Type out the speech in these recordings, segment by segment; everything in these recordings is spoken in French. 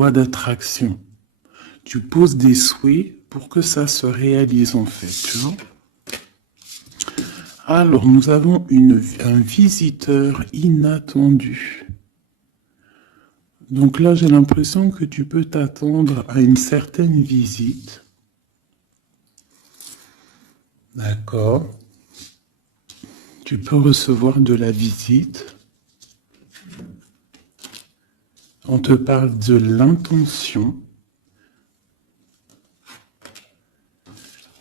loi d'attraction. Tu poses des souhaits pour que ça se réalise en fait, tu vois. Alors, nous avons un visiteur inattendu. Donc là, j'ai l'impression que tu peux t'attendre à une certaine visite. D'accord. Tu peux recevoir de la visite. On te parle de l'intention.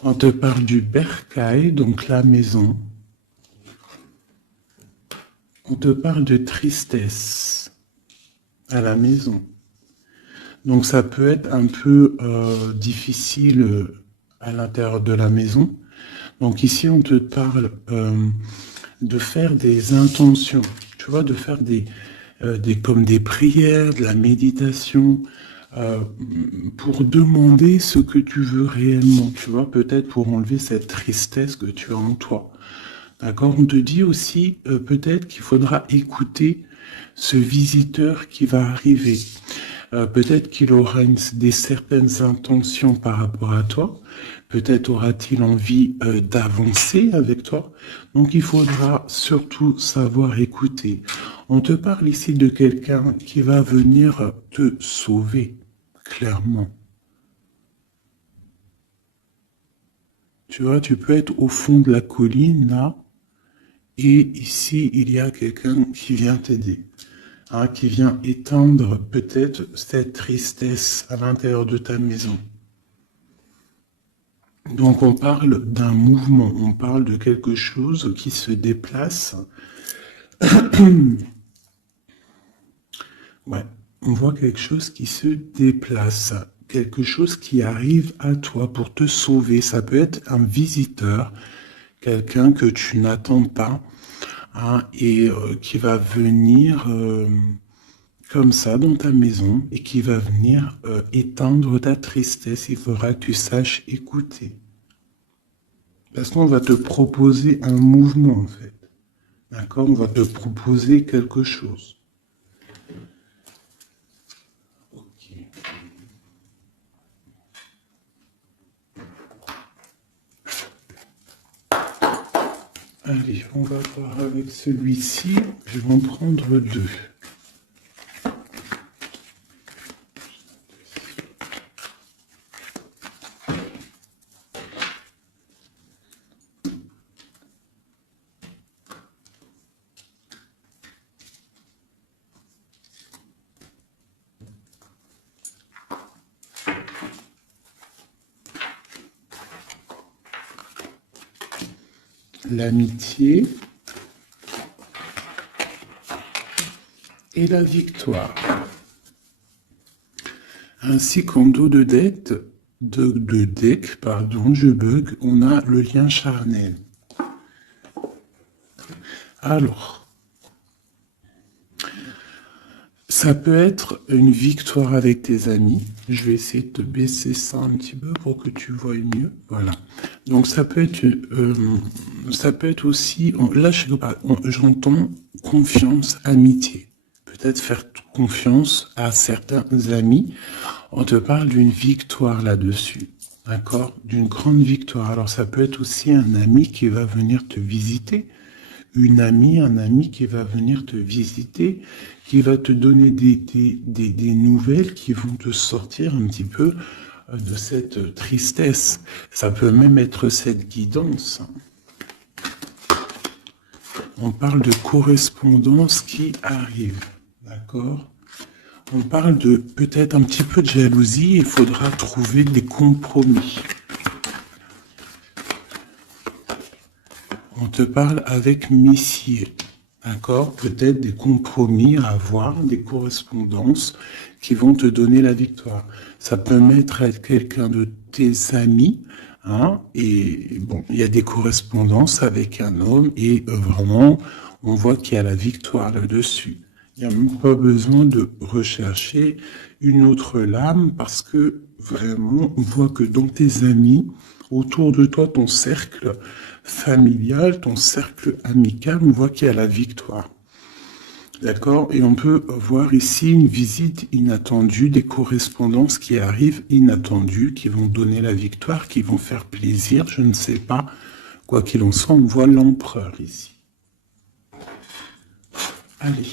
On te parle du bercail, donc la maison. On te parle de tristesse à la maison. Donc ça peut être un peu difficile à l'intérieur de la maison. Donc ici, on te parle de faire des intentions, tu vois, de faire comme des prières, de la méditation, pour demander ce que tu veux réellement, tu vois, peut-être pour enlever cette tristesse que tu as en toi. D'accord? On te dit aussi peut-être qu'il faudra écouter ce visiteur qui va arriver. Peut-être qu'il aura des certaines intentions par rapport à toi. Peut-être aura-t-il envie d'avancer avec toi. Donc il faudra surtout savoir écouter. On te parle ici de quelqu'un qui va venir te sauver, clairement. Tu vois, tu peux être au fond de la colline, là, et ici, il y a quelqu'un qui vient t'aider. Hein, qui vient éteindre peut-être cette tristesse à l'intérieur de ta maison. Donc on parle d'un mouvement, on parle de quelque chose qui se déplace. Ouais, on voit quelque chose qui se déplace, quelque chose qui arrive à toi pour te sauver. Ça peut être un visiteur, quelqu'un que tu n'attends pas, hein, et qui va venir comme ça dans ta maison et qui va venir éteindre ta tristesse. Il faudra que tu saches écouter. Parce qu'on va te proposer un mouvement en fait. D'accord? On va te proposer quelque chose. Ok. Allez, on va voir avec celui-ci. Je vais en prendre deux. L'amitié et la victoire. Ainsi qu'en dos de deck, je bug, on a le lien charnel. Alors, ça peut être une victoire avec tes amis. Je vais essayer de te baisser ça un petit peu pour que tu vois mieux. Voilà. Donc ça peut être aussi, là j'entends confiance, amitié. Peut-être faire confiance à certains amis. On te parle d'une victoire là-dessus. D'accord? D'une grande victoire. Alors ça peut être aussi un ami qui va venir te visiter. Un ami qui va venir te visiter, qui va te donner des nouvelles qui vont te sortir un petit peu de cette tristesse. Ça peut même être cette guidance. On parle de correspondance qui arrive, d'accord? On parle de peut-être un petit peu de jalousie, il faudra trouver des compromis. On te parle avec Messier, d'accord? Peut-être des compromis à avoir, des correspondances qui vont te donner la victoire. Ça peut être quelqu'un de tes amis, hein? Et bon, il y a des correspondances avec un homme et vraiment, on voit qu'il y a la victoire là-dessus. Il n'y a même pas besoin de rechercher une autre lame parce que vraiment, on voit que dans tes amis, autour de toi, ton cercle familial, ton cercle amical, on voit qu'il y a la victoire. D'accord? Et on peut voir ici une visite inattendue, des correspondances qui arrivent inattendues, qui vont donner la victoire, qui vont faire plaisir, je ne sais pas. Quoi qu'il en soit, on voit l'empereur ici. Allez.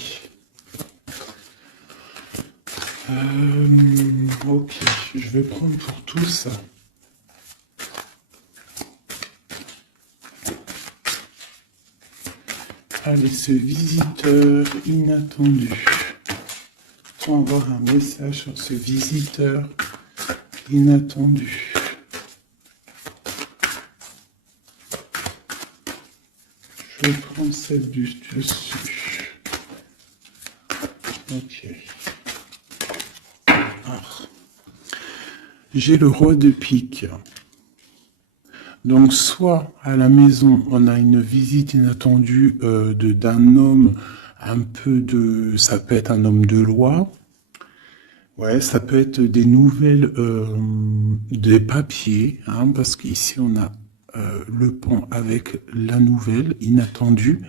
Ok, je vais prendre pour tous. Allez, ce visiteur inattendu. On va avoir un message sur ce visiteur inattendu. Je vais prendre celle du dessus. Ok. J'ai le roi de pique. Donc, soit à la maison, on a une visite inattendue d'un homme, un peu de... Ça peut être un homme de loi. Ouais, ça peut être des nouvelles, des papiers, hein, parce qu'ici, on a le pont avec la nouvelle inattendue.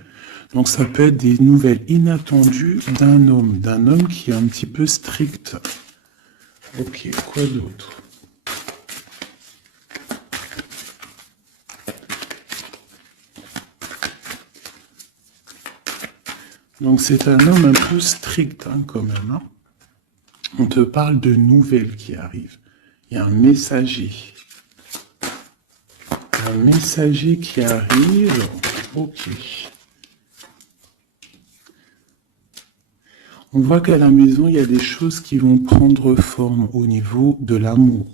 Donc, ça peut être des nouvelles inattendues d'un homme qui est un petit peu strict. Ok, quoi d'autre? Donc c'est un homme un peu strict hein, quand même. Hein. On te parle de nouvelles qui arrivent. Il y a un messager. Un messager qui arrive. Ok. On voit qu'à la maison, il y a des choses qui vont prendre forme au niveau de l'amour.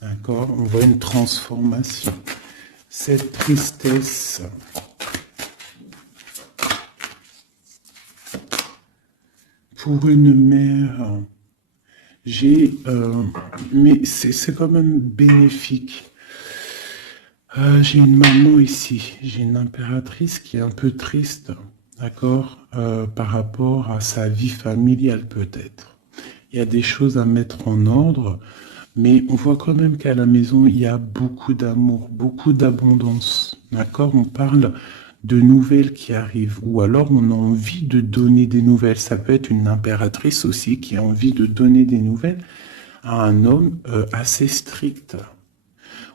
D'accord? On voit une transformation. Cette tristesse... Pour une mère, mais c'est quand même bénéfique. J'ai une maman ici, j'ai une impératrice qui est un peu triste, d'accord, par rapport à sa vie familiale peut-être. Il y a des choses à mettre en ordre, mais on voit quand même qu'à la maison, il y a beaucoup d'amour, beaucoup d'abondance, d'accord. On parle de nouvelles qui arrivent, ou alors on a envie de donner des nouvelles. Ça peut être une impératrice aussi qui a envie de donner des nouvelles à un homme assez strict.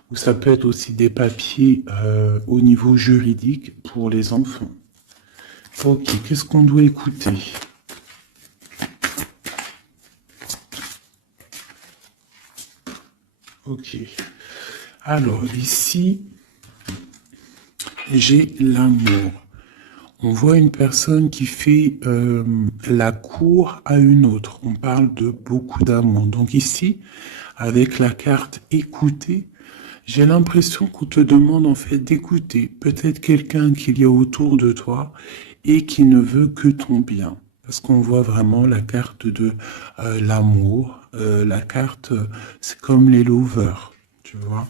Ou ça peut être aussi des papiers au niveau juridique pour les enfants. Ok, qu'est-ce qu'on doit écouter? Ok. Alors, ici, j'ai l'amour. On voit une personne qui fait la cour à une autre. On parle de beaucoup d'amour. Donc ici, avec la carte écouter, j'ai l'impression qu'on te demande en fait d'écouter peut-être quelqu'un qu'il y a autour de toi et qui ne veut que ton bien. Parce qu'on voit vraiment la carte de l'amour. La carte, c'est comme les lovers, tu vois.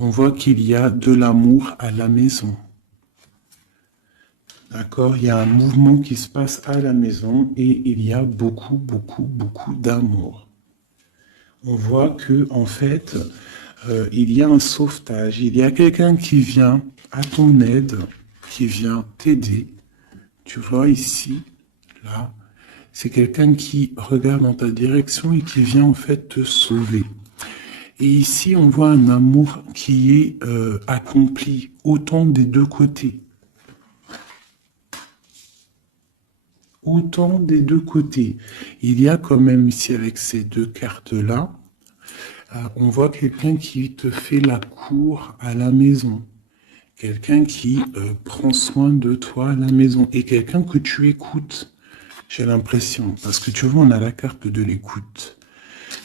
On voit qu'il y a de l'amour à la maison. D'accord, il y a un mouvement qui se passe à la maison et il y a beaucoup, beaucoup, beaucoup d'amour. On voit que en fait, il y a un sauvetage, il y a quelqu'un qui vient à ton aide, qui vient t'aider. Tu vois ici, là, c'est quelqu'un qui regarde dans ta direction et qui vient en fait te sauver. Et ici, on voit un amour qui est accompli autant des deux côtés. Autant des deux côtés. Il y a quand même ici avec ces deux cartes-là, on voit quelqu'un qui te fait la cour à la maison. Quelqu'un qui prend soin de toi à la maison. Et quelqu'un que tu écoutes, j'ai l'impression. Parce que tu vois, on a la carte de l'écoute.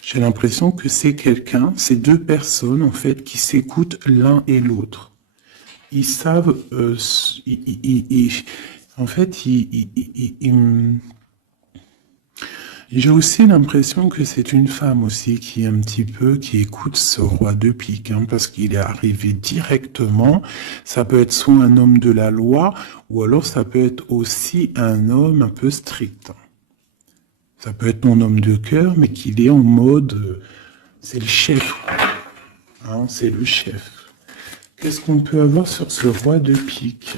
J'ai l'impression que c'est quelqu'un, c'est deux personnes en fait qui s'écoutent l'un et l'autre. Ils savent, en fait, j'ai aussi l'impression que c'est une femme aussi qui est un petit peu, qui écoute ce roi de pique, hein, parce qu'il est arrivé directement. Ça peut être soit un homme de la loi, ou alors ça peut être aussi un homme un peu strict. Ça peut être mon homme de cœur, mais qu'il est en mode, c'est le chef, hein, c'est le chef. Qu'est-ce qu'on peut avoir sur ce roi de pique?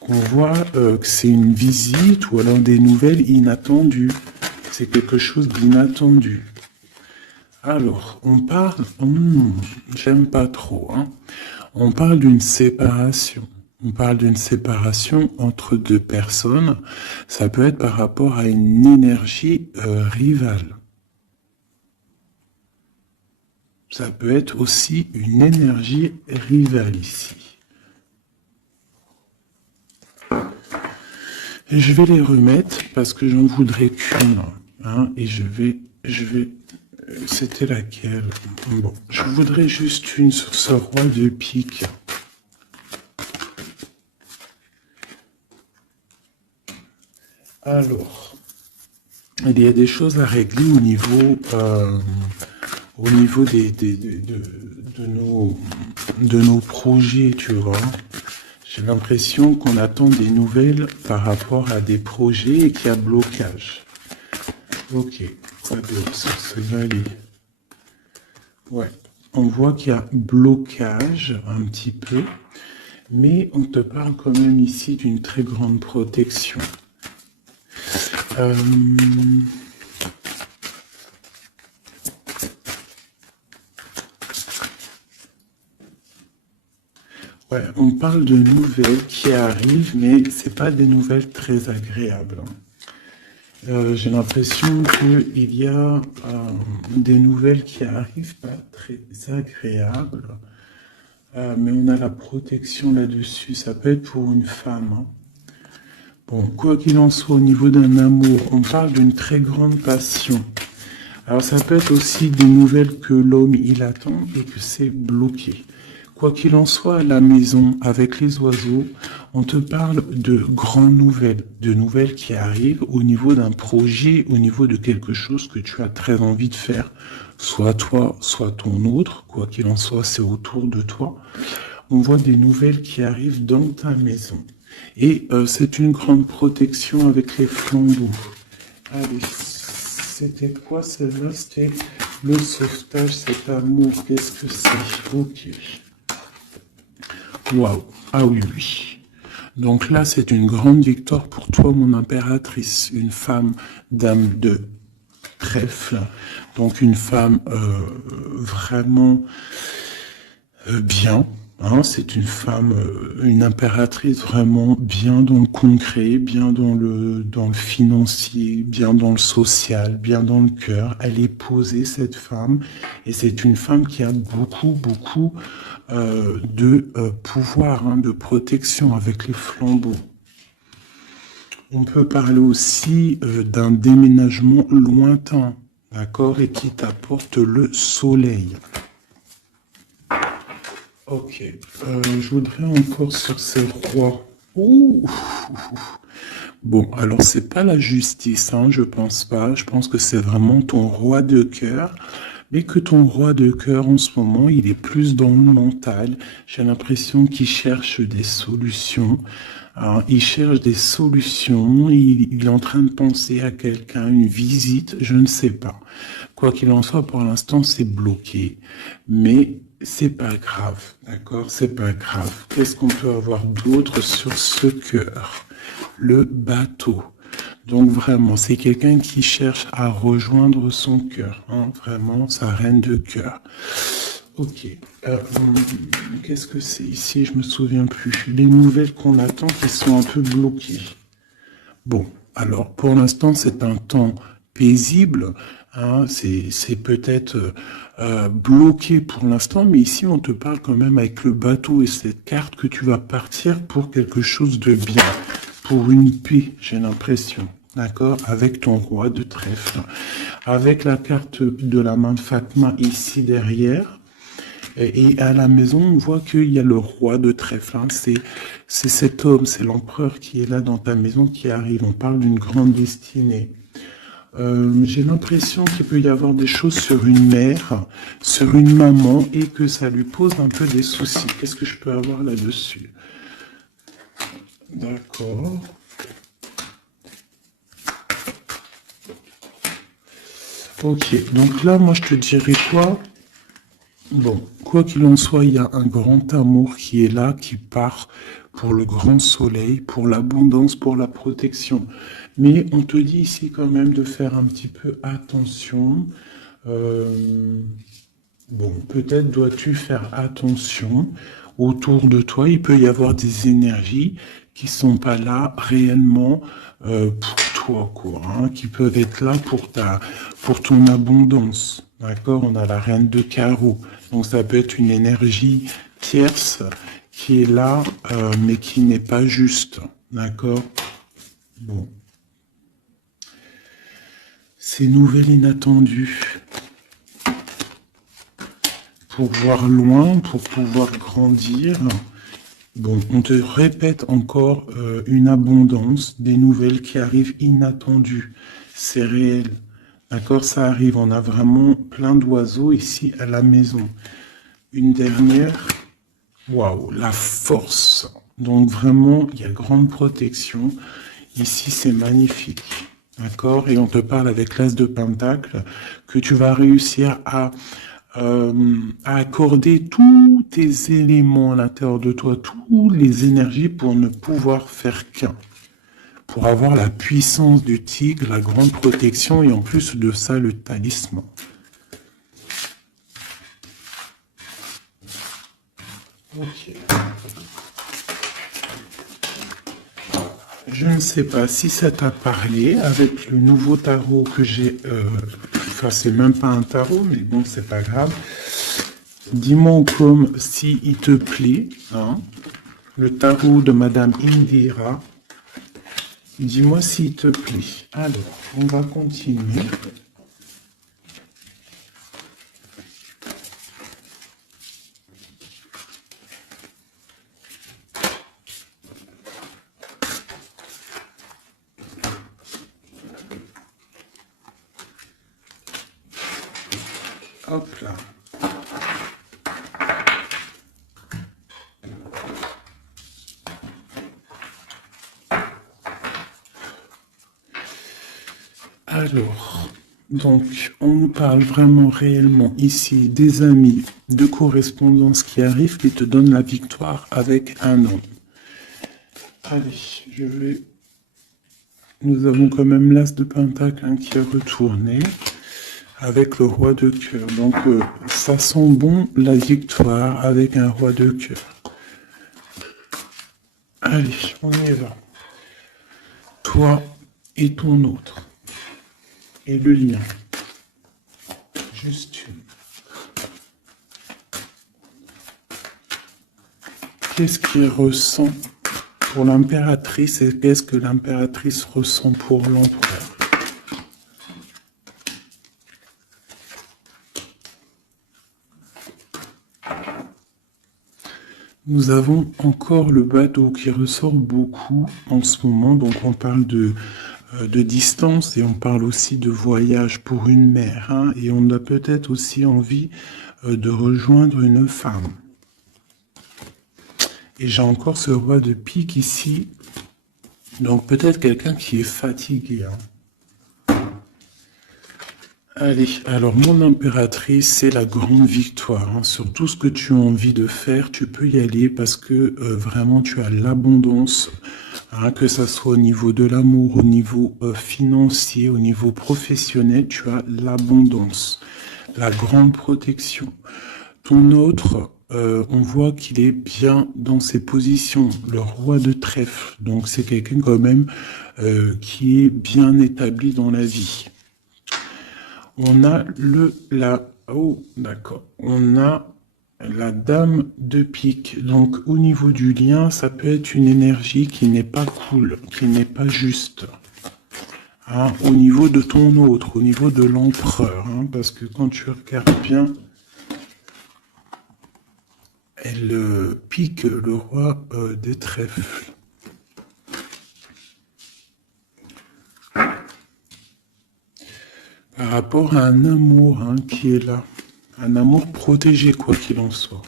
qu'on voit que c'est une visite ou alors des nouvelles inattendues. C'est quelque chose d'inattendu. Alors, on parle... j'aime pas trop. Hein. On parle d'une séparation. On parle d'une séparation entre deux personnes. Ça peut être par rapport à une énergie rivale. Ça peut être aussi une énergie rivale ici. Et je vais les remettre parce que j'en voudrais qu'une. Hein, et je vais... C'était laquelle? Bon, je voudrais juste une sur ce roi de pique. Alors, il y a des choses à régler au niveau de nos projets, tu vois. J'ai l'impression qu'on attend des nouvelles par rapport à des projets et qu'il y a blocage. Ok, quoi d'autre sur ce valet? Ouais, on voit qu'il y a blocage un petit peu, mais on te parle quand même ici d'une très grande protection. Ouais, on parle de nouvelles qui arrivent, mais c'est pas des nouvelles très agréables. J'ai l'impression qu'il y a des nouvelles qui arrivent pas très agréables, mais on a la protection là-dessus. Ça peut être pour une femme. Hein. Bon, quoi qu'il en soit, au niveau d'un amour, on parle d'une très grande passion. Alors ça peut être aussi des nouvelles que l'homme il attend et que c'est bloqué. Quoi qu'il en soit, à la maison, avec les oiseaux, on te parle de grandes nouvelles, de nouvelles qui arrivent au niveau d'un projet, au niveau de quelque chose que tu as très envie de faire, soit toi, soit ton autre, quoi qu'il en soit, c'est autour de toi. On voit des nouvelles qui arrivent dans ta maison. Et c'est une grande protection avec les flambeaux. Allez, c'était quoi celle-là? C'était le sauvetage, cet amour, qu'est-ce que c'est? Ok. Waouh, ah oui, oui. Donc là, c'est une grande victoire pour toi, mon impératrice, une femme dame de trèfle, donc une femme vraiment bien. Hein, c'est une femme, une impératrice vraiment bien dans le concret, bien dans le financier, bien dans le social, bien dans le cœur. Elle est posée, cette femme, et c'est une femme qui a beaucoup de pouvoir, hein, de protection avec les flambeaux. On peut parler aussi d'un déménagement lointain, d'accord, et qui t'apporte le soleil. Ok, je voudrais encore sur ces rois. Ouh. Bon, alors c'est pas la justice, hein, je pense pas. Je pense que c'est vraiment ton roi de cœur. Mais que ton roi de cœur, en ce moment, il est plus dans le mental. J'ai l'impression qu'il cherche des solutions. Alors, il cherche des solutions. Il est en train de penser à quelqu'un, une visite, je ne sais pas. Quoi qu'il en soit, pour l'instant, c'est bloqué. Mais c'est pas grave, d'accord? C'est pas grave. Qu'est-ce qu'on peut avoir d'autre sur ce cœur? Le bateau. Donc vraiment, c'est quelqu'un qui cherche à rejoindre son cœur, hein, vraiment, sa reine de cœur. Ok. Qu'est-ce que c'est ici? Je me souviens plus. Les nouvelles qu'on attend qui sont un peu bloquées. Bon, alors pour l'instant, c'est un temps paisible. Hein, c'est peut-être bloqué pour l'instant, mais ici, on te parle quand même avec le bateau et cette carte que tu vas partir pour quelque chose de bien. Pour une paix, j'ai l'impression, d'accord, avec ton roi de trèfle, avec la carte de la main de Fatma ici derrière, et à la maison, on voit qu'il y a le roi de trèfle, hein. C'est cet homme, c'est l'empereur qui est là dans ta maison qui arrive, on parle d'une grande destinée. J'ai l'impression qu'il peut y avoir des choses sur une mère, sur une maman, et que ça lui pose un peu des soucis. Qu'est-ce que je peux avoir là-dessus? D'accord. Ok, donc là, moi, je te dirais quoi? Bon, quoi qu'il en soit, il y a un grand amour qui est là, qui part pour le grand soleil, pour l'abondance, pour la protection. Mais on te dit ici quand même de faire un petit peu attention. Bon, peut-être dois-tu faire attention. Autour de toi, il peut y avoir des énergies qui sont pas là réellement pour toi, quoi, hein, qui peuvent être là pour ton abondance. D'accord? On a la reine de carreau. Donc ça peut être une énergie tierce qui est là, mais qui n'est pas juste. D'accord? Bon. Ces nouvelles inattendues. Pour voir loin, pour pouvoir grandir. Bon, on te répète encore une abondance, des nouvelles qui arrivent inattendues. C'est réel. D'accord, ça arrive. On a vraiment plein d'oiseaux ici à la maison. Une dernière. Waouh, la force. Donc vraiment, il y a grande protection. Ici, c'est magnifique. D'accord? Et on te parle avec l'As de Pentacle que tu vas réussir à accorder tous tes éléments à l'intérieur de toi, toutes les énergies pour ne pouvoir faire qu'un. Pour avoir la puissance du tigre, la grande protection et en plus de ça, le talisman. Ok. Je ne sais pas si ça t'a parlé avec le nouveau tarot que j'ai. Enfin, c'est même pas un tarot, mais bon, c'est pas grave. Dis-moi comme si il te plaît, hein, le tarot de Madame Indira. Dis-moi s'il te plaît. Alors, on va continuer. Hop là. Alors, donc, on nous parle vraiment réellement ici des amis de correspondance qui arrivent, qui te donnent la victoire avec un homme. Allez, je vais... Nous avons quand même l'As de Pentacle hein, qui est retourné avec le Roi de cœur. Donc, ça sent bon la victoire avec un Roi de cœur. Allez, on y va. Toi et ton autre. Et le lien. Juste une. Qu'est-ce qu'il ressent pour l'impératrice et qu'est-ce que l'impératrice ressent pour l'empereur? Nous avons encore le bateau qui ressort beaucoup en ce moment. Donc on parle de distance et on parle aussi de voyage pour une mère. Hein, et on a peut-être aussi envie de rejoindre une femme. Et j'ai encore ce roi de pique ici. Donc peut-être quelqu'un qui est fatigué. Hein. Allez, alors mon impératrice, c'est la grande victoire. Hein. Sur tout ce que tu as envie de faire, tu peux y aller parce que vraiment tu as l'abondance, hein, que ça soit au niveau de l'amour, au niveau financier, au niveau professionnel, tu as l'abondance, la grande protection. Ton autre, on voit qu'il est bien dans ses positions, le roi de trèfle. Donc c'est quelqu'un quand même qui est bien établi dans la vie. On a oh, d'accord. On a la dame de pique. Donc, au niveau du lien, ça peut être une énergie qui n'est pas cool, qui n'est pas juste. Hein, au niveau de ton autre, au niveau de l'empereur. Hein, parce que quand tu regardes bien, elle pique le roi des trèfles. Par rapport à un amour hein, qui est là. Un amour protégé, quoi qu'il en soit.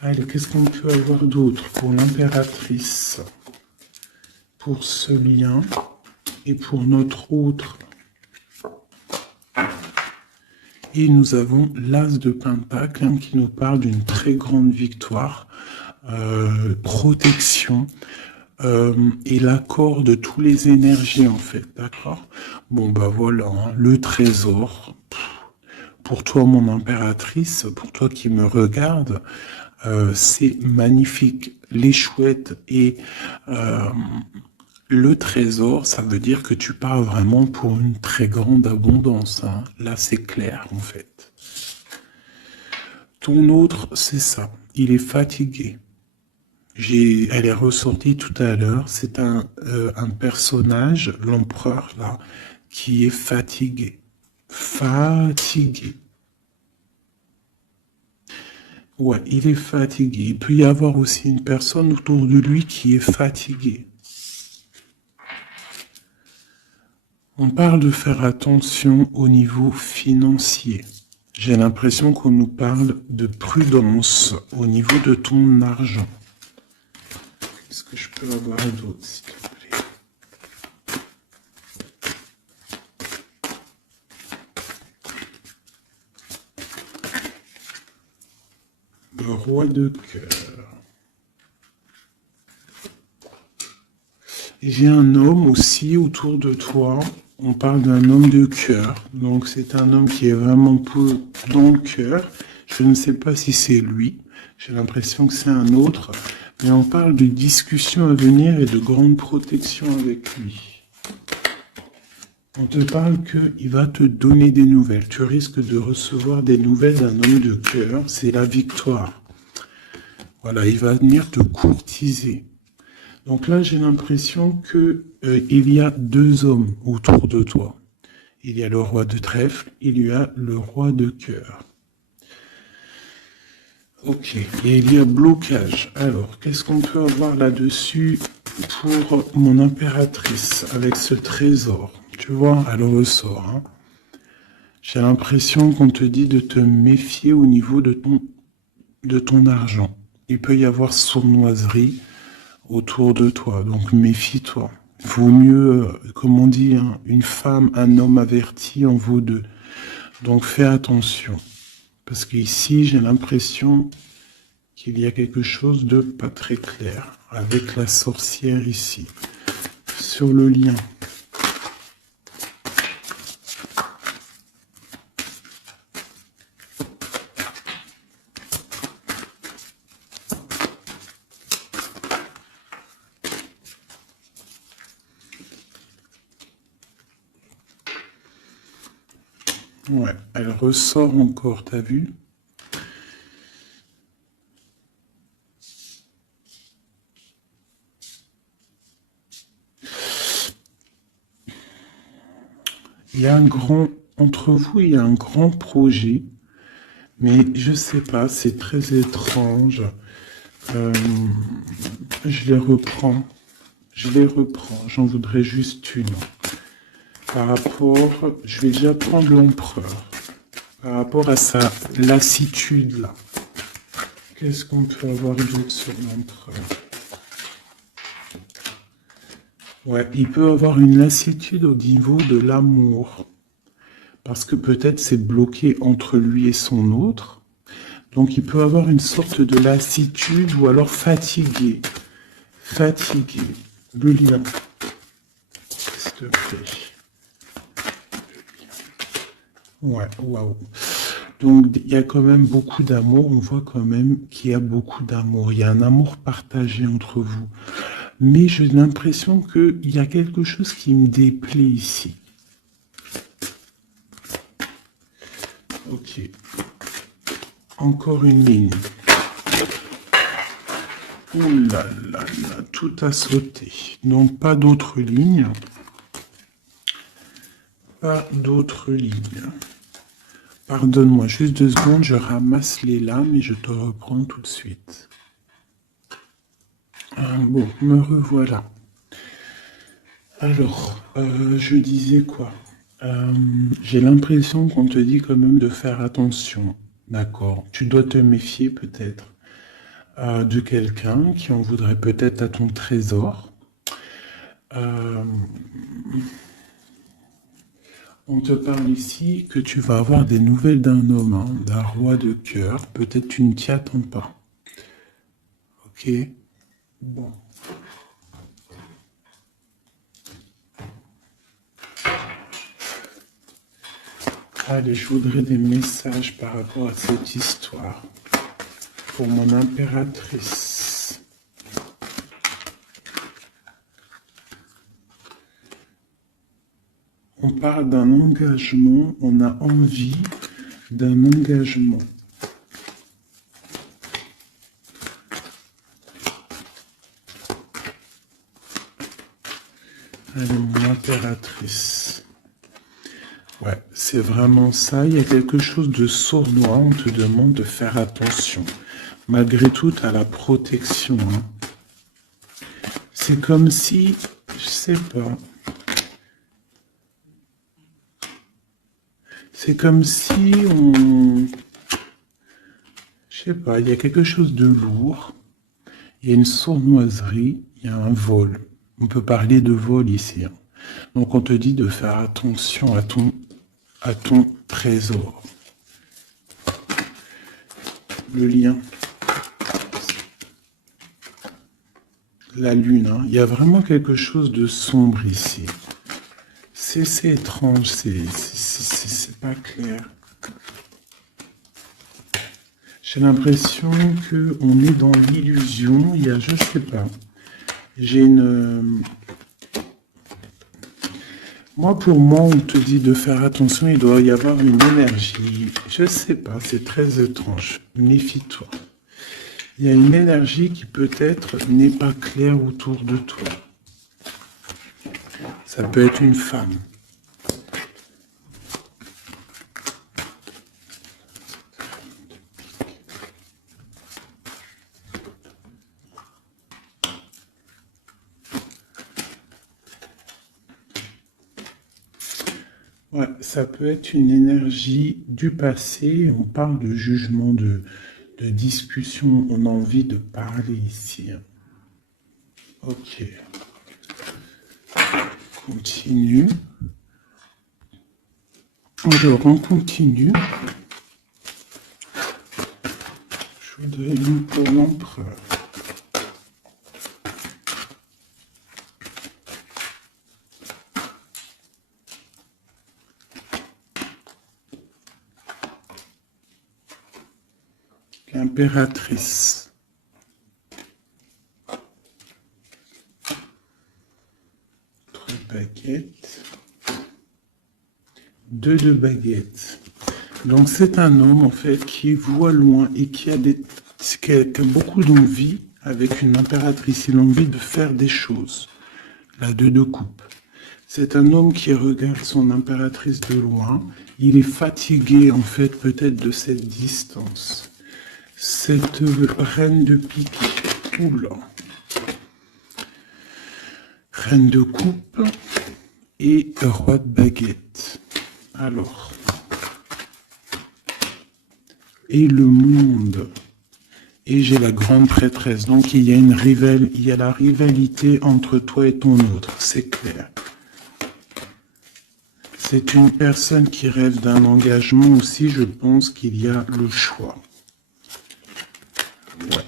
Allez, qu'est-ce qu'on peut avoir d'autre pour l'impératrice? Pour ce lien et pour notre autre. Et nous avons l'As de Pentacle hein, qui nous parle d'une très grande victoire. protection, et l'accord de toutes les énergies en fait, d'accord? Bon bah voilà, hein, le trésor. Pour toi, mon impératrice, pour toi qui me regarde, c'est magnifique. Les chouettes et le trésor, ça veut dire que tu pars vraiment pour une très grande abondance, hein. Là, c'est clair en fait. Ton autre, c'est ça. Il est fatigué. Elle est ressortie tout à l'heure. C'est un personnage, l'empereur là, qui est fatigué. Fatigué. Ouais, il est fatigué. Il peut y avoir aussi une personne autour de lui qui est fatiguée. On parle de faire attention au niveau financier. J'ai l'impression qu'on nous parle de prudence au niveau de ton argent. Qu'est-ce que je peux avoir d'autre, s'il te plaît? Le roi de cœur. J'ai un homme aussi autour de toi. On parle d'un homme de cœur. Donc c'est un homme qui est vraiment peu dans le cœur. Je ne sais pas si c'est lui. J'ai l'impression que c'est un autre. Mais on parle de discussions à venir et de grande protection avec lui. On te parle qu'il va te donner des nouvelles. Tu risques de recevoir des nouvelles d'un homme de cœur. C'est la victoire. Voilà, il va venir te courtiser. Donc là, j'ai l'impression que il y a deux hommes autour de toi. Il y a le roi de trèfle, il y a le roi de cœur. Ok, et il y a blocage. Alors, qu'est-ce qu'on peut avoir là-dessus pour mon impératrice avec ce trésor? Tu vois, elle ressort. Hein. J'ai l'impression qu'on te dit de te méfier au niveau de ton argent. Il peut y avoir sournoiserie autour de toi, donc méfie-toi. Il vaut mieux, comme on dit, hein, une femme, un homme averti en vaut deux. Donc fais attention. Parce qu'ici, j'ai l'impression qu'il y a quelque chose de pas très clair avec la sorcière ici. Sur le lien. Ouais, elle ressort encore, t'as vu? Il y a entre vous, il y a un grand projet, mais je sais pas, c'est très étrange. Euh, je les reprends, j'en voudrais juste une. Par rapport, je vais déjà prendre l'empereur. Par rapport à sa lassitude là. Qu'est-ce qu'on peut avoir d'autre sur l'empereur? Ouais, il peut avoir une lassitude au niveau de l'amour. Parce que peut-être c'est bloqué entre lui et son autre. Donc il peut avoir une sorte de lassitude ou alors fatigué. Fatigué. Le lien. S'il te plaît. Ouais, waouh. Donc il y a quand même beaucoup d'amour. On voit quand même qu'il y a beaucoup d'amour. Il y a un amour partagé entre vous. Mais j'ai l'impression qu'il y a quelque chose qui me déplaît ici. Ok. Encore une ligne. Ouh là là là, tout a sauté. Donc pas d'autres lignes. Pas d'autres lignes. Pardonne-moi, juste 2 secondes, je ramasse les lames et je te reprends tout de suite. Bon, me revoilà. Alors, je disais quoi? J'ai l'impression qu'on te dit quand même de faire attention. D'accord. Tu dois te méfier peut-être de quelqu'un qui en voudrait peut-être à ton trésor. On te parle ici que tu vas avoir des nouvelles d'un homme, hein, d'un roi de cœur. Peut-être tu ne t'y attends pas. Ok. Bon. Allez, je voudrais des messages par rapport à cette histoire. Pour mon impératrice. On parle d'un engagement, on a envie d'un engagement. Allez, mon impératrice. Ouais, c'est vraiment ça. Il y a quelque chose de sournois. On te demande de faire attention. Malgré tout, tu as la protection. Hein. C'est comme si, je sais pas. C'est comme si on... Je sais pas, il y a quelque chose de lourd. Il y a une sournoiserie. Il y a un vol. On peut parler de vol ici. Hein. Donc on te dit de faire attention à ton trésor. Le lien. La lune, hein. Il y a vraiment quelque chose de sombre ici. C'est étrange, c'est pas clair. J'ai l'impression qu'on est dans l'illusion. Il y a, je sais pas. J'ai une... pour moi, on te dit de faire attention, il doit y avoir une énergie. Je sais pas, c'est très étrange. Méfie-toi. Il y a une énergie qui peut-être n'est pas claire autour de toi. Ça peut être une femme. Ouais, ça peut être une énergie du passé. On parle de jugement, de discussion. On a envie de parler ici. Ok. Continue. Alors, on continue. Je voudrais une pour l'empereur. L'impératrice. 3 baguettes. 2 de baguettes. Donc c'est un homme en fait qui voit loin et qui a beaucoup d'envie avec une impératrice. Il a envie de faire des choses. La 2 de coupe. C'est un homme qui regarde son impératrice de loin. Il est fatigué en fait peut-être de cette distance. Cette reine de pique. Oula. Reine de coupe et roi de baguette. Alors. Et le monde. Et j'ai la grande prêtresse. Donc il y a la rivalité entre toi et ton autre. C'est clair. C'est une personne qui rêve d'un engagement aussi. Je pense qu'il y a le choix. Ouais.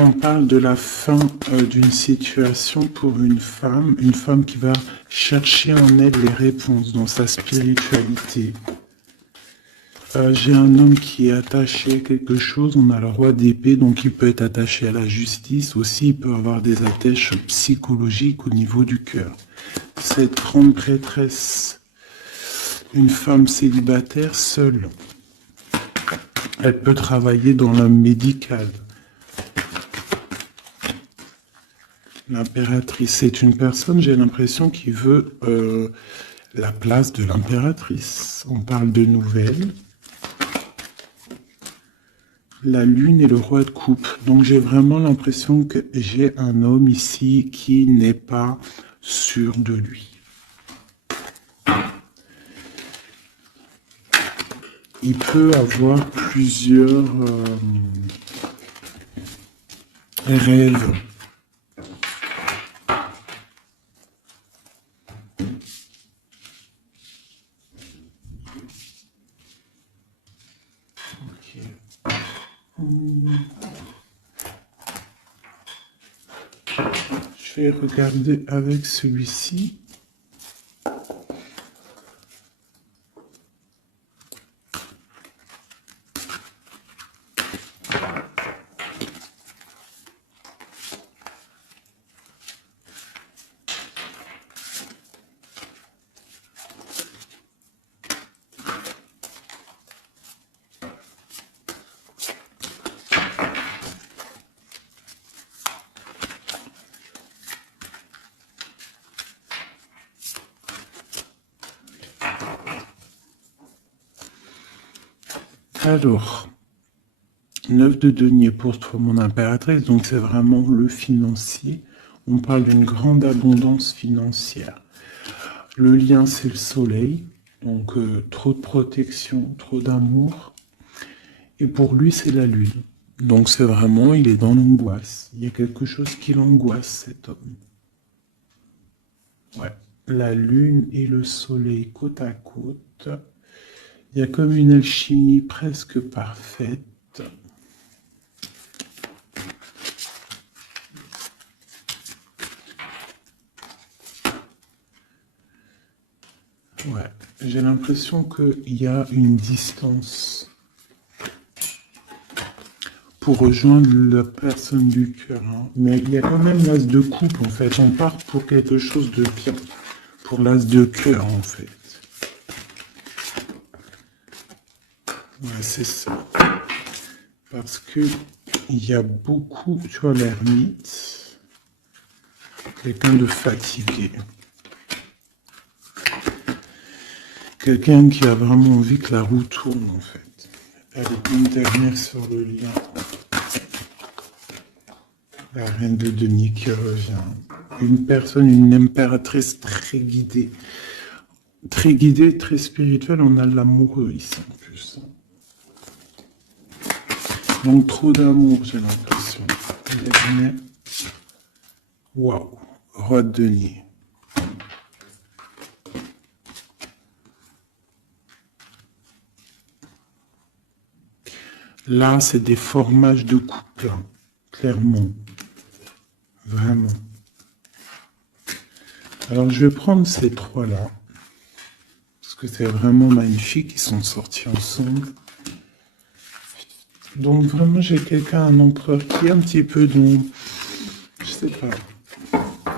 On parle de la fin d'une situation pour une femme qui va chercher en elle les réponses dans sa spiritualité. J'ai un homme qui est attaché à quelque chose, on a le roi d'épée, donc il peut être attaché à la justice, aussi il peut avoir des attaches psychologiques au niveau du cœur. Cette grande prêtresse, une femme célibataire seule, elle peut travailler dans le médical. L'impératrice, c'est une personne, j'ai l'impression, qui veut la place de l'impératrice. On parle de nouvelles. La lune et le roi de coupe. Donc j'ai vraiment l'impression que j'ai un homme ici qui n'est pas sûr de lui. Il peut avoir plusieurs rêves. Je vais regarder avec celui-ci. Alors, 9 de denier pour toi, mon impératrice, donc c'est vraiment le financier. On parle d'une grande abondance financière. Le lien, c'est le soleil, donc trop de protection, trop d'amour. Et pour lui, c'est la lune. Donc c'est vraiment, il est dans l'angoisse. Il y a quelque chose qui l'angoisse, cet homme. Ouais. La lune et le soleil côte à côte. Il y a comme une alchimie presque parfaite. Ouais, j'ai l'impression qu'il y a une distance pour rejoindre la personne du cœur. Hein. Mais il y a quand même l'as de coupe, en fait. On part pour quelque chose de bien. Pour l'as de cœur, en fait. Ouais, c'est ça. Parce que il y a beaucoup, tu vois, l'ermite, quelqu'un de fatigué. Quelqu'un qui a vraiment envie que la roue tourne, en fait. Allez, une dernière sur le lien. La reine de denier qui revient. Une personne, une impératrice très guidée, très spirituelle. On a l'amoureux ici, en plus. Donc, trop d'amour, j'ai l'impression. Waouh, roi de denier. Là, c'est des formages de couple, hein, clairement. Vraiment. Alors, je vais prendre ces trois-là. Parce que c'est vraiment magnifique. Ils sont sortis ensemble. Donc, vraiment, j'ai quelqu'un, un empereur qui est un petit peu dans... Je sais pas.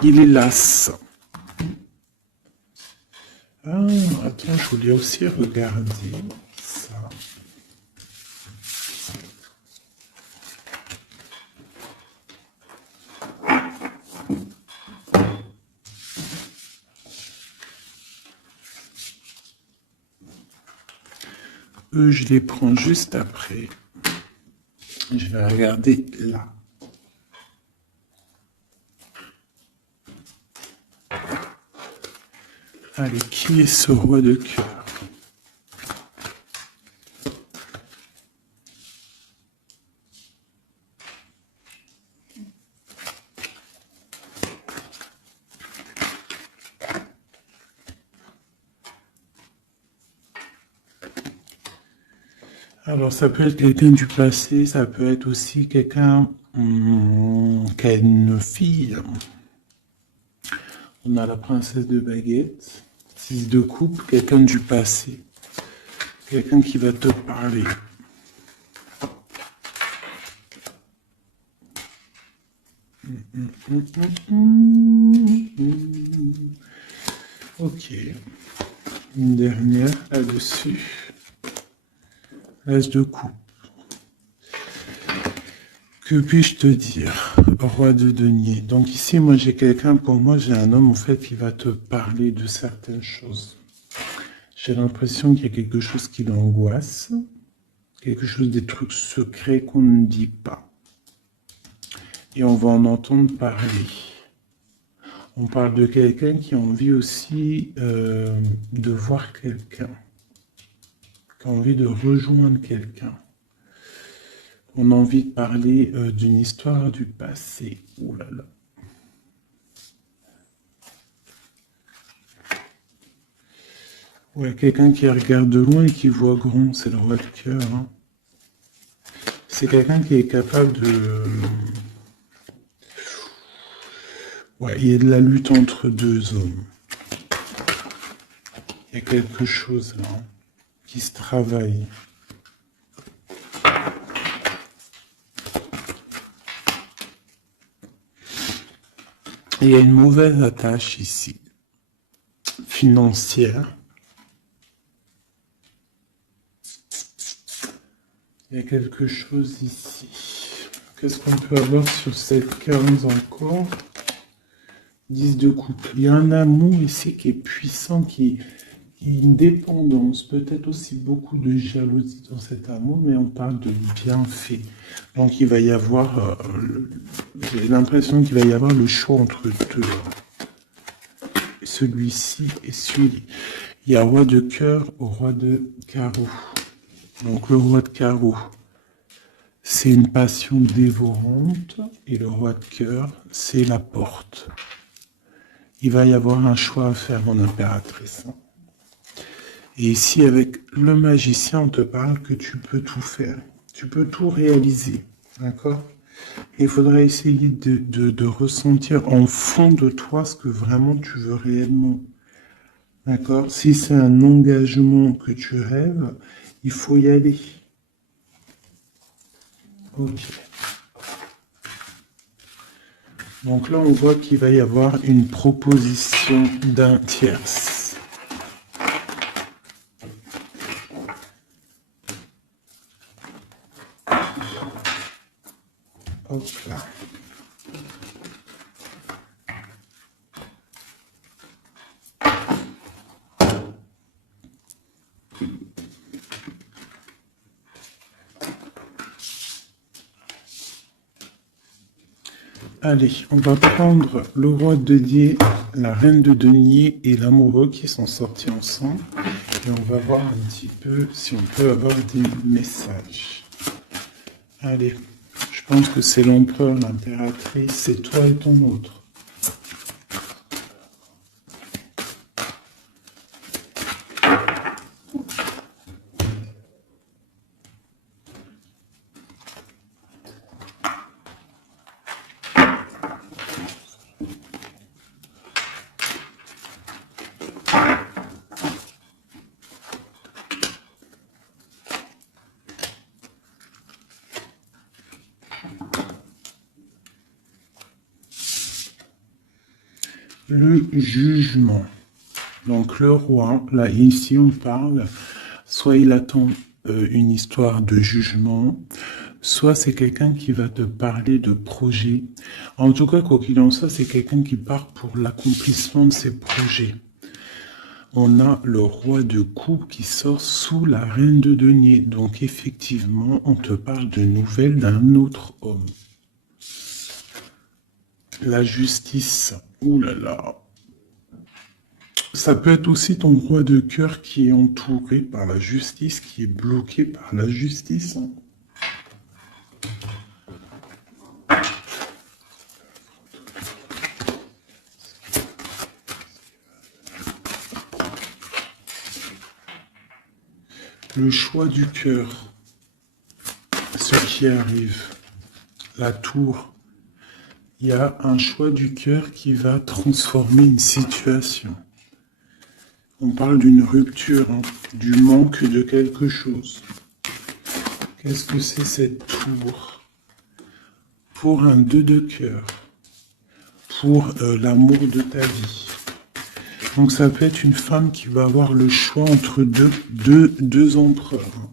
Il est las. Ah, attends, je voulais aussi regarder ça. Eux, je les prends juste après. Je vais regarder là. Allez, qui est ce roi de cœur? Alors, ça peut être quelqu'un du passé, ça peut être aussi quelqu'un qui a une fille. On a la princesse de baguette, 6 de coupe, quelqu'un du passé, quelqu'un qui va te parler. Ok, une dernière là-dessus. As de coupe. Que puis-je te dire, roi de denier? Donc ici, moi j'ai quelqu'un, pour moi j'ai un homme en fait qui va te parler de certaines choses. J'ai l'impression qu'il y a quelque chose qui l'angoisse, quelque chose, des trucs secrets qu'on ne dit pas. Et on va en entendre parler. On parle de quelqu'un qui a envie aussi de voir quelqu'un, qui a envie de rejoindre quelqu'un. On a envie de parler d'une histoire du passé. Ouh là là. Ouais, quelqu'un qui regarde de loin et qui voit grand, c'est le roi de cœur. Hein. c'est quelqu'un qui est capable de... Ouais, il y a de la lutte entre deux hommes. Il y a quelque chose là qui se travaille. Et il y a une mauvaise attache ici, financière. Il y a quelque chose ici. Qu'est-ce qu'on peut avoir sur cette case encore? 10 de coupe. Il y a un amour ici qui est puissant, qui est une dépendance, peut-être aussi beaucoup de jalousie dans cet amour, mais on parle de bienfait. Donc il va y avoir, j'ai l'impression qu'il va y avoir le choix entre deux. Celui-ci et celui-ci. Il y a roi de cœur au roi de carreau. Donc le roi de carreau, c'est une passion dévorante, et le roi de cœur, c'est la porte. Il va y avoir un choix à faire, mon impératrice. Et ici, avec le magicien, on te parle que tu peux tout faire. Tu peux tout réaliser. D'accord? Il faudrait essayer de ressentir en fond de toi ce que vraiment tu veux réellement. D'accord? Si c'est un engagement que tu rêves, il faut y aller. Ok. Donc là, on voit qu'il va y avoir une proposition d'un tierce. Hop là. Allez, on va prendre le roi de denier, la reine de denier et l'amoureux qui sont sortis ensemble. Et on va voir un petit peu si on peut avoir des messages. Allez, je pense que c'est l'empereur, l'impératrice, c'est toi et ton autre. Le jugement. Donc le roi, là ici on parle, soit il attend une histoire de jugement, soit c'est quelqu'un qui va te parler de projet. En tout cas, quoi qu'il en soit, c'est quelqu'un qui part pour l'accomplissement de ses projets. On a le roi de coupe qui sort sous la reine de denier. Donc effectivement, on te parle de nouvelles d'un autre homme. La justice. Ouh là là. Ça peut être aussi ton roi de cœur qui est entouré par la justice, qui est bloqué par la justice. Le choix du cœur. Ce qui arrive. La tour. Il y a un choix du cœur qui va transformer une situation. On parle d'une rupture, hein, du manque de quelque chose. Qu'est-ce que c'est cette tour? Pour un 2 de cœur, pour l'amour de ta vie. Donc ça peut être une femme qui va avoir le choix entre deux empereurs.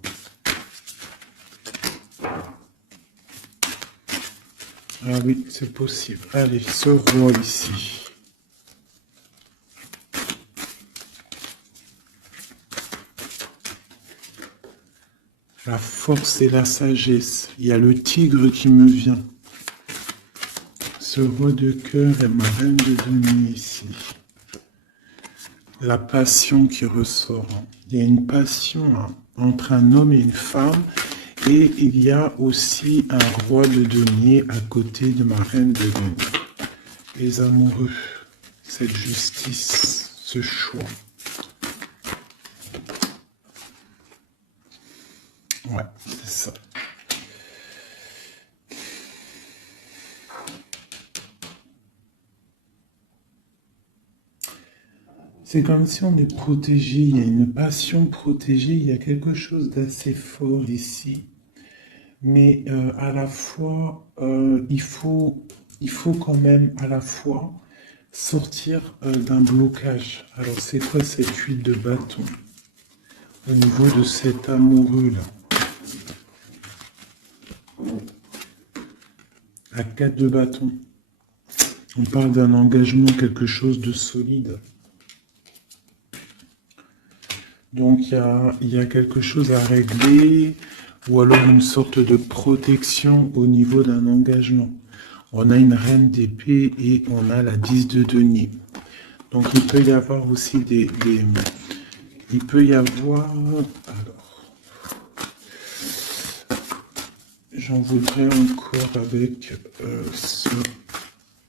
Ah oui, c'est possible. Allez, ce roi ici. La force et la sagesse. Il y a le tigre qui me vient. Ce roi de cœur est ma reine de denier ici. La passion qui ressort. Il y a une passion entre un homme et une femme. Et il y a aussi un roi de denier à côté de ma reine de denier. Les amoureux, cette justice, ce choix. Ouais, c'est ça. C'est comme si on est protégé, il y a une passion protégée, il y a quelque chose d'assez fort ici. Mais à la fois, il faut quand même à la fois sortir d'un blocage. Alors c'est quoi cette huile de bâton au niveau de cet amoureux-là? La 4 de bâton. On parle d'un engagement, quelque chose de solide. Donc il y a quelque chose à régler, ou alors une sorte de protection au niveau d'un engagement. On a une reine d'épée et on a la 10 de denier. Donc il peut y avoir aussi il peut y avoir... Alors, j'en voudrais encore avec ce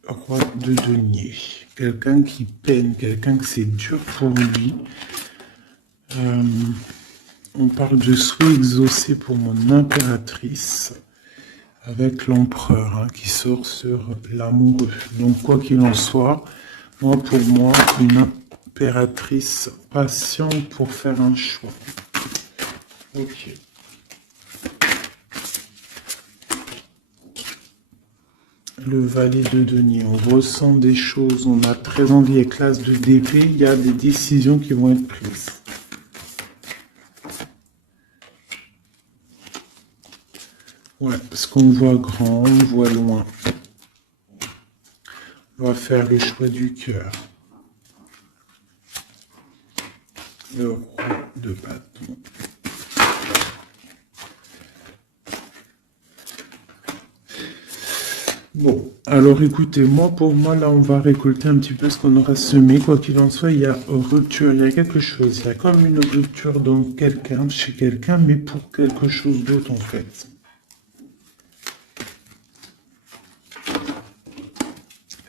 roi de denier. Quelqu'un qui peine, quelqu'un que c'est dur pour lui. On parle de souhait exaucé pour mon impératrice avec l'empereur hein, qui sort sur l'amoureux. Donc quoi qu'il en soit, pour moi, une impératrice patiente pour faire un choix. Ok. Le valet de denier, on ressent des choses, on a très envie avec l'as de d'épée, il y a des décisions qui vont être prises. Ouais, parce qu'on voit grand, on voit loin. On va faire le choix du cœur. Le roi de bâton. Bon, alors écoutez, pour moi, là, on va récolter un petit peu ce qu'on aura semé. Quoi qu'il en soit, il y a rupture, il y a quelque chose. Il y a comme une rupture dans quelqu'un, chez quelqu'un, mais pour quelque chose d'autre, en fait.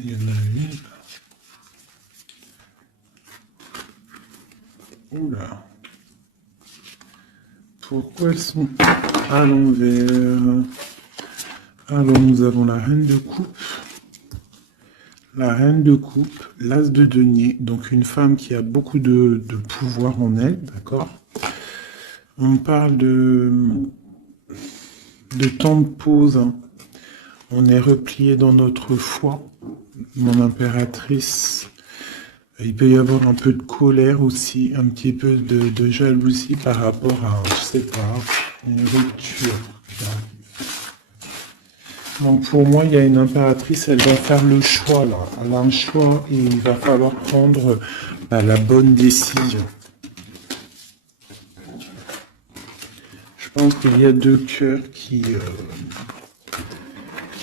Il y en a une. Oula. Pourquoi elles sont à l'envers? Alors, nous avons la reine de coupe. La reine de coupe, l'as de denier. Donc, une femme qui a beaucoup de pouvoir en elle, d'accord? On parle de temps de pause. Hein. On est replié dans notre foi. Mon impératrice... Il peut y avoir un peu de colère aussi, un petit peu de jalousie par rapport à, je sais pas, une rupture qui arrive. Donc pour moi, il y a une impératrice, elle va faire le choix là. Elle a un choix et il va falloir prendre la bonne décision. Je pense qu'il y a deux cœurs qui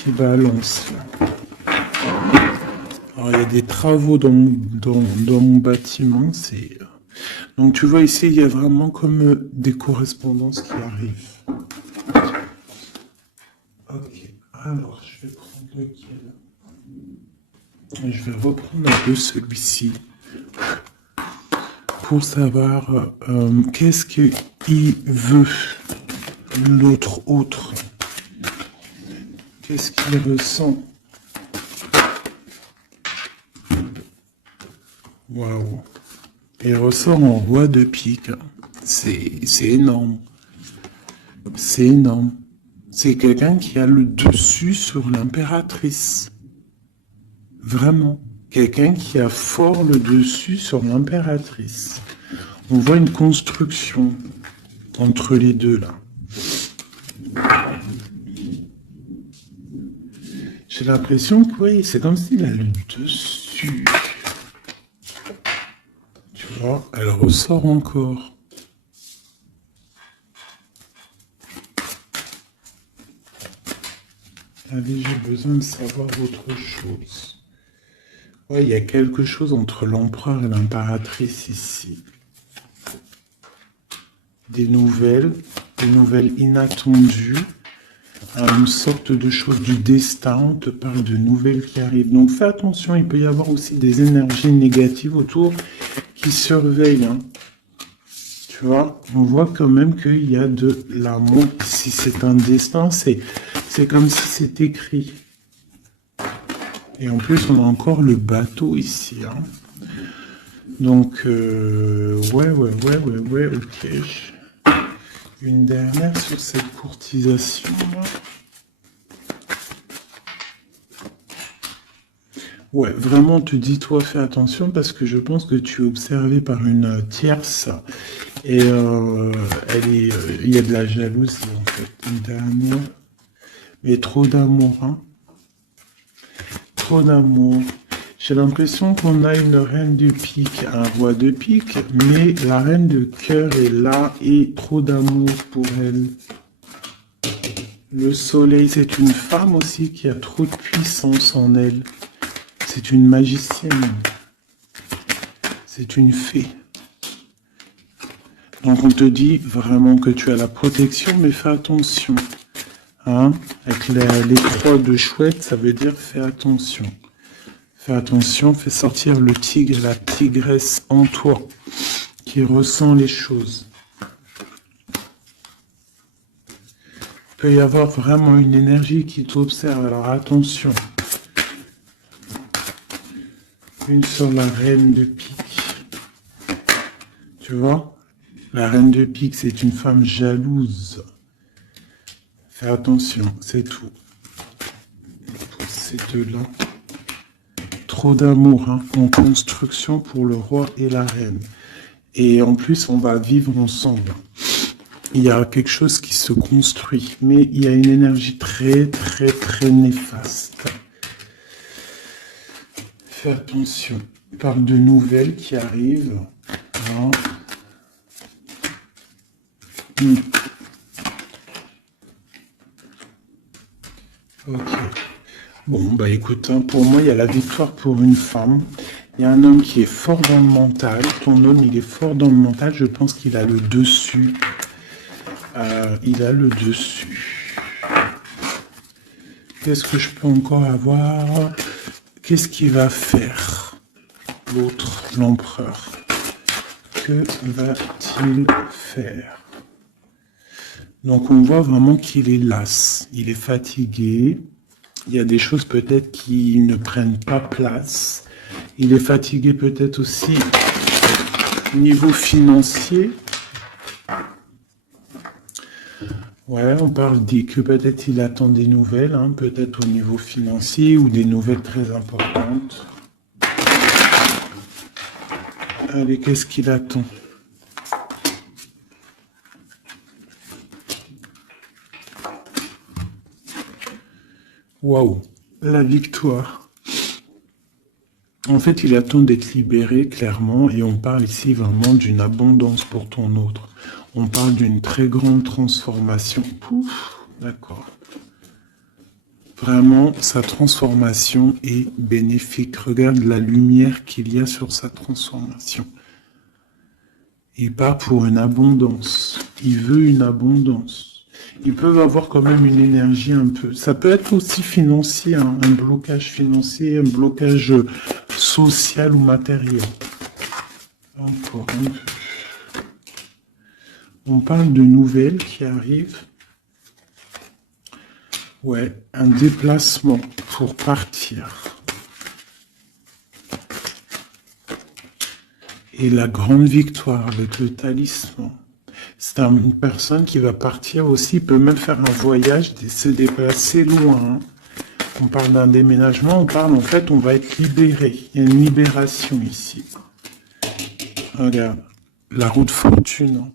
balancent là. Alors, il y a des travaux dans mon bâtiment. Donc, tu vois, ici, il y a vraiment comme des correspondances qui arrivent. Ok. Alors, je vais prendre lequel? Je vais reprendre un peu celui-ci. Pour savoir qu'est-ce qu'il veut, l'autre autre. Qu'est-ce qu'il ressent? Waouh. Il ressort en roi de pique. C'est énorme. C'est énorme. C'est quelqu'un qui a le dessus sur l'impératrice. Vraiment. Quelqu'un qui a fort le dessus sur l'impératrice. On voit une construction entre les deux là. J'ai l'impression que oui, c'est comme s'il a le dessus. Tu vois, elle ressort encore. Allez, j'ai besoin de savoir autre chose. Ouais, il y a quelque chose entre l'empereur et l'impératrice ici. Des nouvelles inattendues. Une sorte de chose du destin, on te parle de nouvelles qui arrivent. Donc fais attention, il peut y avoir aussi des énergies négatives autour qui surveillent. Hein. Tu vois, on voit quand même qu'il y a de l'amour. Si c'est un destin, c'est comme si c'est écrit. Et en plus, on a encore le bateau ici. Hein. Donc, ouais, ok. Une dernière sur cette courtisation. Ouais, vraiment, te dis-toi, fais attention parce que je pense que tu es observé par une tierce et il y a de la jalousie en fait. Une dernière, mais trop d'amour, hein. Trop d'amour. J'ai l'impression qu'on a une reine de pique, un roi de pique, mais la reine de cœur est là et trop d'amour pour elle. Le soleil, c'est une femme aussi qui a trop de puissance en elle. C'est une magicienne. C'est une fée. Donc on te dit vraiment que tu as la protection, mais fais attention. Hein? Avec les croix de chouette, ça veut dire fais attention. Fais attention, fais sortir le tigre, la tigresse en toi, qui ressent les choses. Il peut y avoir vraiment une énergie qui t'observe, alors attention. Une sur la reine de pique. Tu vois? La reine de pique, c'est une femme jalouse. Fais attention, c'est tout. Pour ces deux-là. Trop d'amour, hein, en construction pour le roi et la reine. Et en plus, on va vivre ensemble. Il y a quelque chose qui se construit, mais il y a une énergie très, très, très néfaste. Fais attention. On parle de nouvelles qui arrivent. Hein. Ok. Bon, bah écoute, hein, pour moi, il y a la victoire pour une femme. Il y a un homme qui est fort dans le mental. Ton homme, il est fort dans le mental. Je pense qu'il a le dessus. Il a le dessus. Qu'est-ce que je peux encore avoir? Qu'est-ce qu'il va faire? L'autre, l'empereur. Que va-t-il faire? Donc on voit vraiment qu'il est las. Il est fatigué. Il y a des choses peut-être qui ne prennent pas place. Il est fatigué peut-être aussi au niveau financier. Ouais, on parle que peut-être il attend des nouvelles, hein, peut-être au niveau financier ou des nouvelles très importantes. Allez, qu'est-ce qu'il attend? Waouh, la victoire. En fait, il attend d'être libéré, clairement, et on parle ici vraiment d'une abondance pour ton autre. On parle d'une très grande transformation. Pouf, d'accord. Vraiment, sa transformation est bénéfique. Regarde la lumière qu'il y a sur sa transformation. Il part pour une abondance. Il veut une abondance. Ils peuvent avoir quand même une énergie un peu. Ça peut être aussi financier, hein, un blocage financier, un blocage social ou matériel. Encore un peu. On parle de nouvelles qui arrivent. Ouais, un déplacement pour partir. Et la grande victoire avec le talisman. C'est une personne qui va partir aussi, peut même faire un voyage, se déplacer loin. Hein. On parle d'un déménagement, on parle en fait, on va être libéré. Il y a une libération ici. Regarde, la roue de fortune. Hein.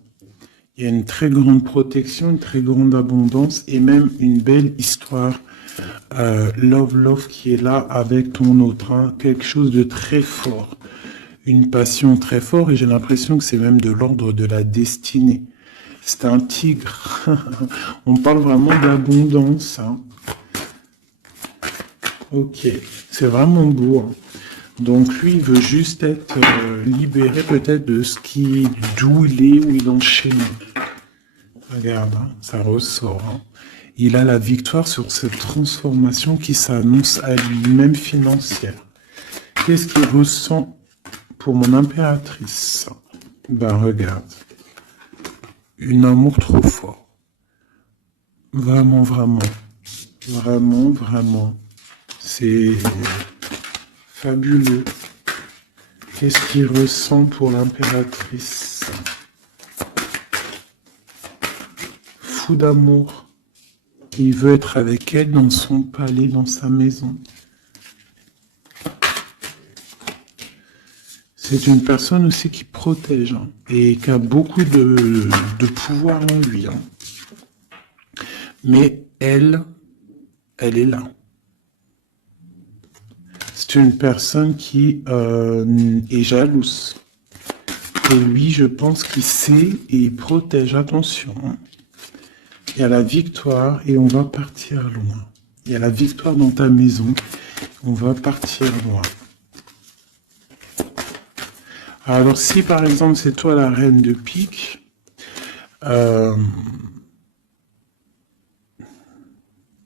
Il y a une très grande protection, une très grande abondance et même une belle histoire. Love qui est là avec ton autre. Hein. Quelque chose de très fort. Une passion très forte et j'ai l'impression que c'est même de l'ordre de la destinée. C'est un tigre. On parle vraiment d'abondance. Hein. Ok, c'est vraiment beau. Hein. Donc lui, il veut juste être libéré peut-être de ce qui, d'où il est, où il enchaîne. Regarde, hein, ça ressort. Hein. Il a la victoire sur cette transformation qui s'annonce à lui-même financière. Qu'est-ce qu'il ressent pour mon impératrice? Ben regarde. Un amour trop fort. Vraiment, vraiment. Vraiment, vraiment. C'est fabuleux. Qu'est-ce qu'il ressent pour l'impératrice? Fou d'amour. Il veut être avec elle dans son palais, dans sa maison. C'est une personne aussi qui protège hein, et qui a beaucoup de pouvoir en lui. Hein. Mais elle est là. C'est une personne qui est jalouse. Et lui, je pense qu'il sait et il protège. Attention. Hein. Il y a la victoire et on va partir loin. Il y a la victoire dans ta maison. On va partir loin. Alors si par exemple c'est toi la reine de pique,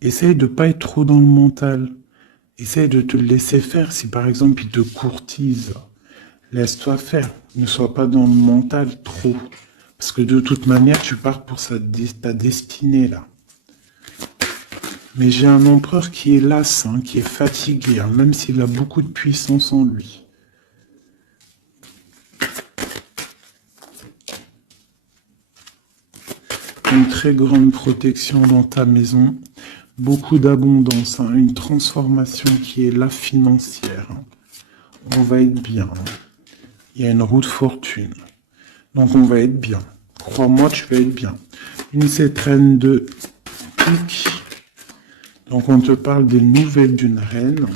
essaye de pas être trop dans le mental. Essaye de te laisser faire. Si par exemple il te courtise, laisse-toi faire. Ne sois pas dans le mental trop. Parce que de toute manière, tu pars pour ta destinée là. Mais j'ai un empereur qui est las, hein, qui est fatigué, hein, même s'il a beaucoup de puissance en lui. Une très grande protection dans ta maison. Beaucoup d'abondance, hein, une transformation qui est là financière. Hein. On va être bien. Hein. Il y a une roue de fortune. Donc on va être bien. Crois-moi, tu vas être bien. Une reine de pique. Donc on te parle des nouvelles d'une reine.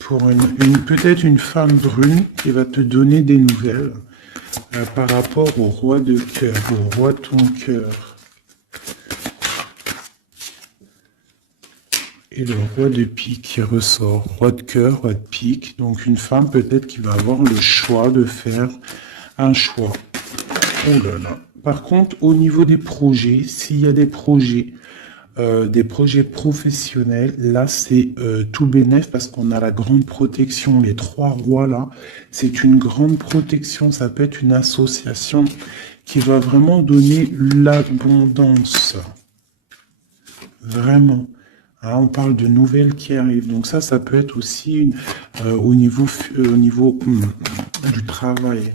Pour peut-être une femme brune qui va te donner des nouvelles par rapport au roi de cœur, au roi de ton cœur. Et le roi de pique qui ressort, roi de cœur, roi de pique. Donc une femme peut-être qui va avoir le choix de faire un choix. Oh là là. Par contre, au niveau des projets, s'il y a des projets professionnels, là c'est tout bénef parce qu'on a la grande protection. Les trois rois là, c'est une grande protection. Ça peut être une association qui va vraiment donner l'abondance. Vraiment. Hein, on parle de nouvelles qui arrivent. Donc ça peut être aussi au niveau du travail.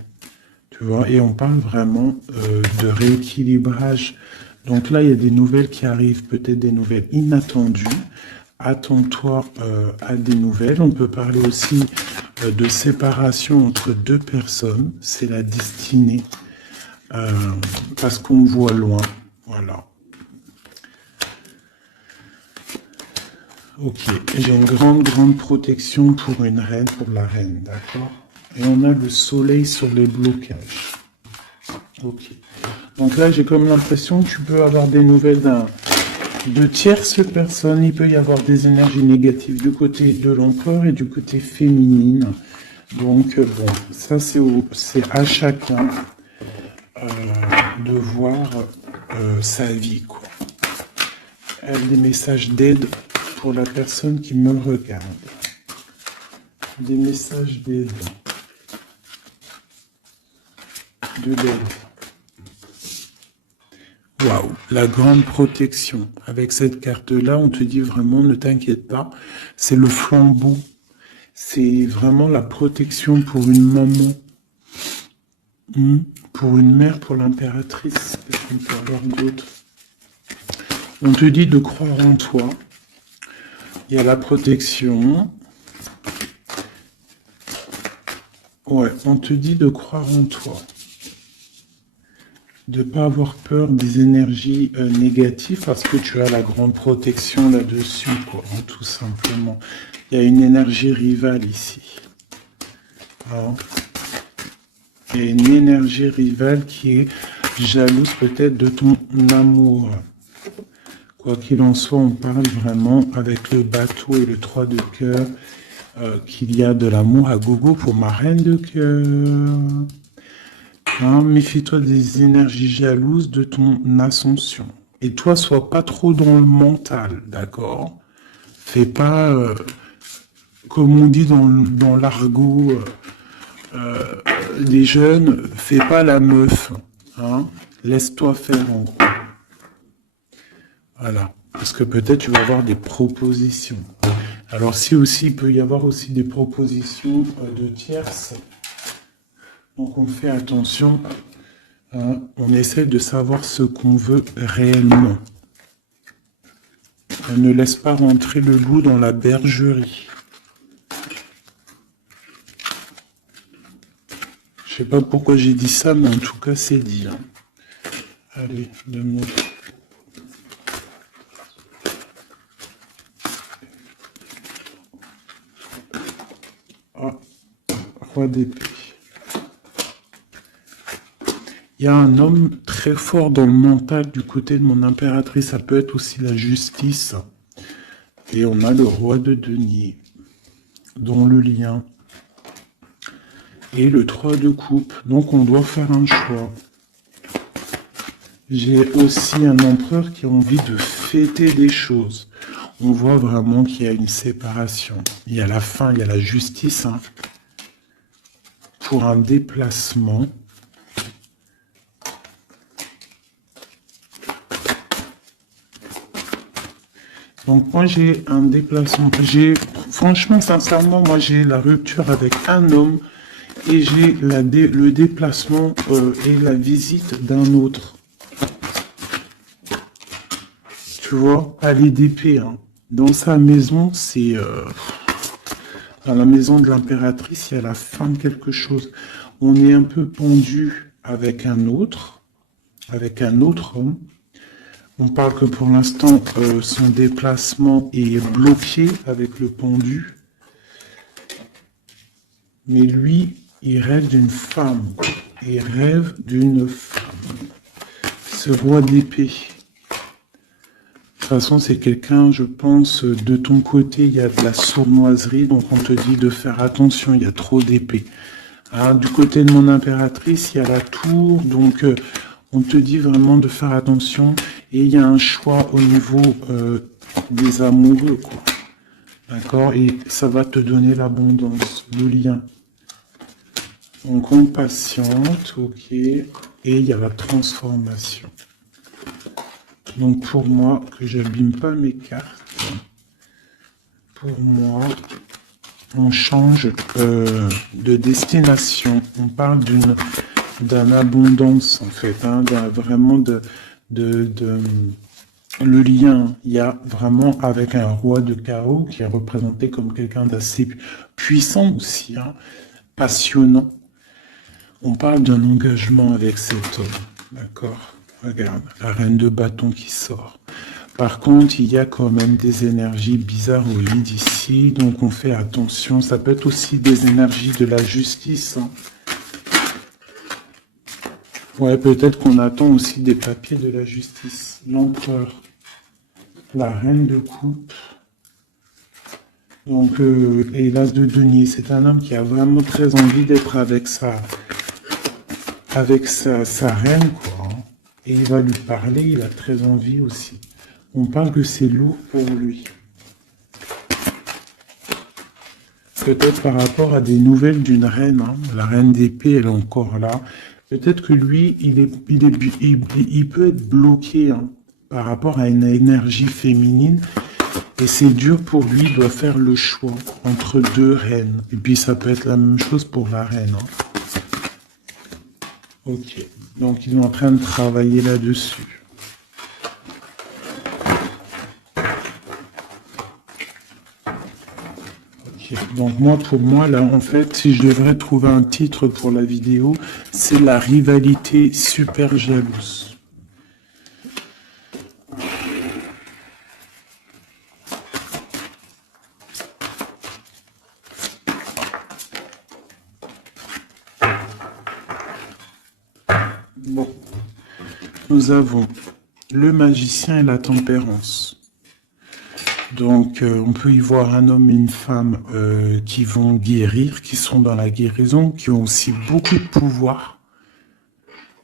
Tu vois, et on parle vraiment de rééquilibrage. Donc là, il y a des nouvelles qui arrivent, peut-être des nouvelles inattendues. Attends-toi à des nouvelles. On peut parler aussi de séparation entre deux personnes. C'est la destinée. Parce qu'on voit loin. Voilà. Ok. J'ai une grande protection pour une reine, pour la reine. D'accord ? Et on a le soleil sur les blocages. Ok. Donc là, j'ai comme l'impression que tu peux avoir des nouvelles de tierces personnes. Il peut y avoir des énergies négatives du côté de l'empereur et du côté féminine. Donc, bon, ça, c'est à chacun de voir sa vie, quoi. Des messages d'aide pour la personne qui me regarde. Des messages d'aide. De l'aide. Waouh, la grande protection. Avec cette carte-là, on te dit vraiment, ne t'inquiète pas, c'est le flambeau. C'est vraiment la protection pour une maman, pour une mère, pour l'impératrice. On peut avoir d'autres. On te dit de croire en toi. Il y a la protection. Ouais, on te dit de croire en toi. De ne pas avoir peur des énergies négatives parce que tu as la grande protection là-dessus, quoi, hein, tout simplement. Il y a une énergie rivale ici. Hein. Il y a une énergie rivale qui est jalouse peut-être de ton amour. Quoi qu'il en soit, on parle vraiment avec le bateau et le 3 de cœur qu'il y a de l'amour à gogo pour ma reine de cœur. Hein, méfie-toi des énergies jalouses de ton ascension. Et toi, sois pas trop dans le mental, d'accord? Fais pas, comme on dit dans l'argot des jeunes, fais pas la meuf. Hein? Laisse-toi faire en gros. Voilà. Parce que peut-être tu vas avoir des propositions. Alors si aussi, il peut y avoir aussi des propositions de tierces. Donc on fait attention, hein, on essaie de savoir ce qu'on veut réellement. On ne laisse pas rentrer le loup dans la bergerie. Je sais pas pourquoi j'ai dit ça, mais en tout cas c'est dit. Hein. Allez, 2 minutes. Ah, roi d'épée. Il y a un homme très fort dans le mental du côté de mon impératrice. Ça peut être aussi la justice. Et on a le roi de denier, dont le lien. Et le 3 de coupe. Donc on doit faire un choix. J'ai aussi un empereur qui a envie de fêter des choses. On voit vraiment qu'il y a une séparation. Il y a la fin, il y a la justice. Hein, pour un déplacement. Donc moi j'ai un déplacement. Franchement, sincèrement, moi j'ai la rupture avec un homme et j'ai le déplacement et la visite d'un autre. Tu vois, aller d'épée. Hein. Dans sa maison, c'est... dans la maison de l'impératrice, il y a la fin de quelque chose. On est un peu pendu avec un autre homme. On parle que pour l'instant, son déplacement est bloqué avec le pendu. Mais lui, il rêve d'une femme. Il rêve d'une femme. Ce roi d'épée. De toute façon, c'est quelqu'un, je pense, de ton côté, il y a de la sournoiserie, donc on te dit de faire attention, il y a trop d'épées. Hein, du côté de mon impératrice, il y a la tour, donc on te dit vraiment de faire attention. Et il y a un choix au niveau des amoureux, quoi. D'accord? Et ça va te donner l'abondance, le lien. Donc on patiente, ok. Et il y a la transformation. Donc pour moi, que j'abîme pas mes cartes, pour moi, on change de destination. On parle d'une abondance en fait, hein, vraiment le lien. Il y a vraiment avec un roi de chaos qui est représenté comme quelqu'un d'assez puissant aussi, hein, passionnant. On parle d'un engagement avec cet homme, d'accord? Regarde, la reine de bâton qui sort. Par contre, il y a quand même des énergies bizarres au lit d'ici, donc on fait attention. Ça peut être aussi des énergies de la justice. Hein. Ouais, peut-être qu'on attend aussi des papiers de la justice. L'empereur, la reine de coupe. Donc, et l'as de denier. C'est un homme qui a vraiment très envie d'être avec sa reine, quoi. Et il va lui parler, il a très envie aussi. On parle que c'est lourd pour lui. Peut-être par rapport à des nouvelles d'une reine, hein. La reine d'épée, elle est encore là. Peut-être que lui, il peut être bloqué, hein, par rapport à une énergie féminine. Et c'est dur pour lui, il doit faire le choix entre 2 reines. Et puis ça peut être la même chose pour la reine. Hein. Ok, donc ils sont en train de travailler là-dessus. Ok, donc pour moi, là, en fait, si je devrais trouver un titre pour la vidéo, c'est la rivalité super jalouse. Bon, nous avons le magicien et la tempérance. Donc, on peut y voir un homme et une femme qui vont guérir, qui sont dans la guérison, qui ont aussi beaucoup de pouvoir.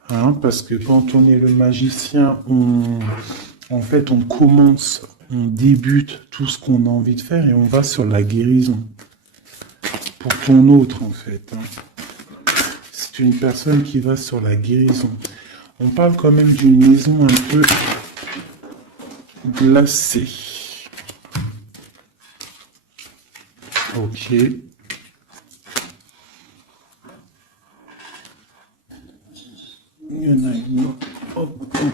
Hein, parce que quand on est le magicien, en fait, on commence, on débute tout ce qu'on a envie de faire et on va sur la guérison. Pour ton autre, en fait. Hein. C'est une personne qui va sur la guérison. On parle quand même d'une maison un peu glacé. Ok. Il y en a une autre. Hop, hop.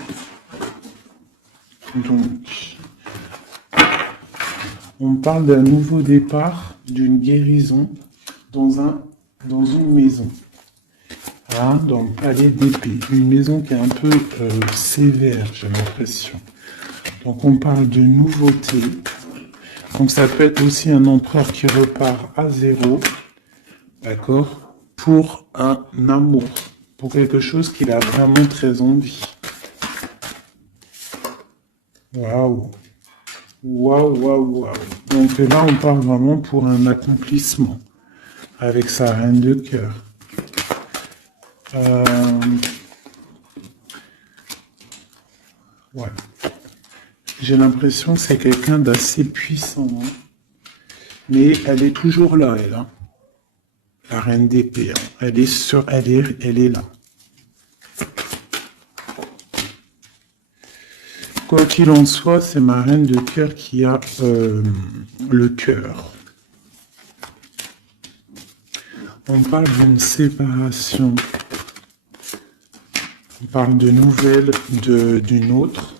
Donc, on parle d'un nouveau départ, d'une guérison dans une maison. Hein, dans le palais d'épée. Une maison qui est un peu sévère, j'ai l'impression. Donc on parle de nouveauté. Donc ça peut être aussi un empereur qui repart à zéro, d'accord, pour un amour, pour quelque chose qu'il a vraiment très envie. Waouh, waouh, waouh, waouh. Donc là on parle vraiment pour un accomplissement avec sa reine de cœur. Ouais. J'ai l'impression que c'est quelqu'un d'assez puissant, hein. Mais elle est toujours là, elle, hein. La reine d'épée, hein. Elle est là. Quoi qu'il en soit, c'est ma reine de cœur qui a le cœur. On parle d'une séparation. On parle de nouvelles d'une autre.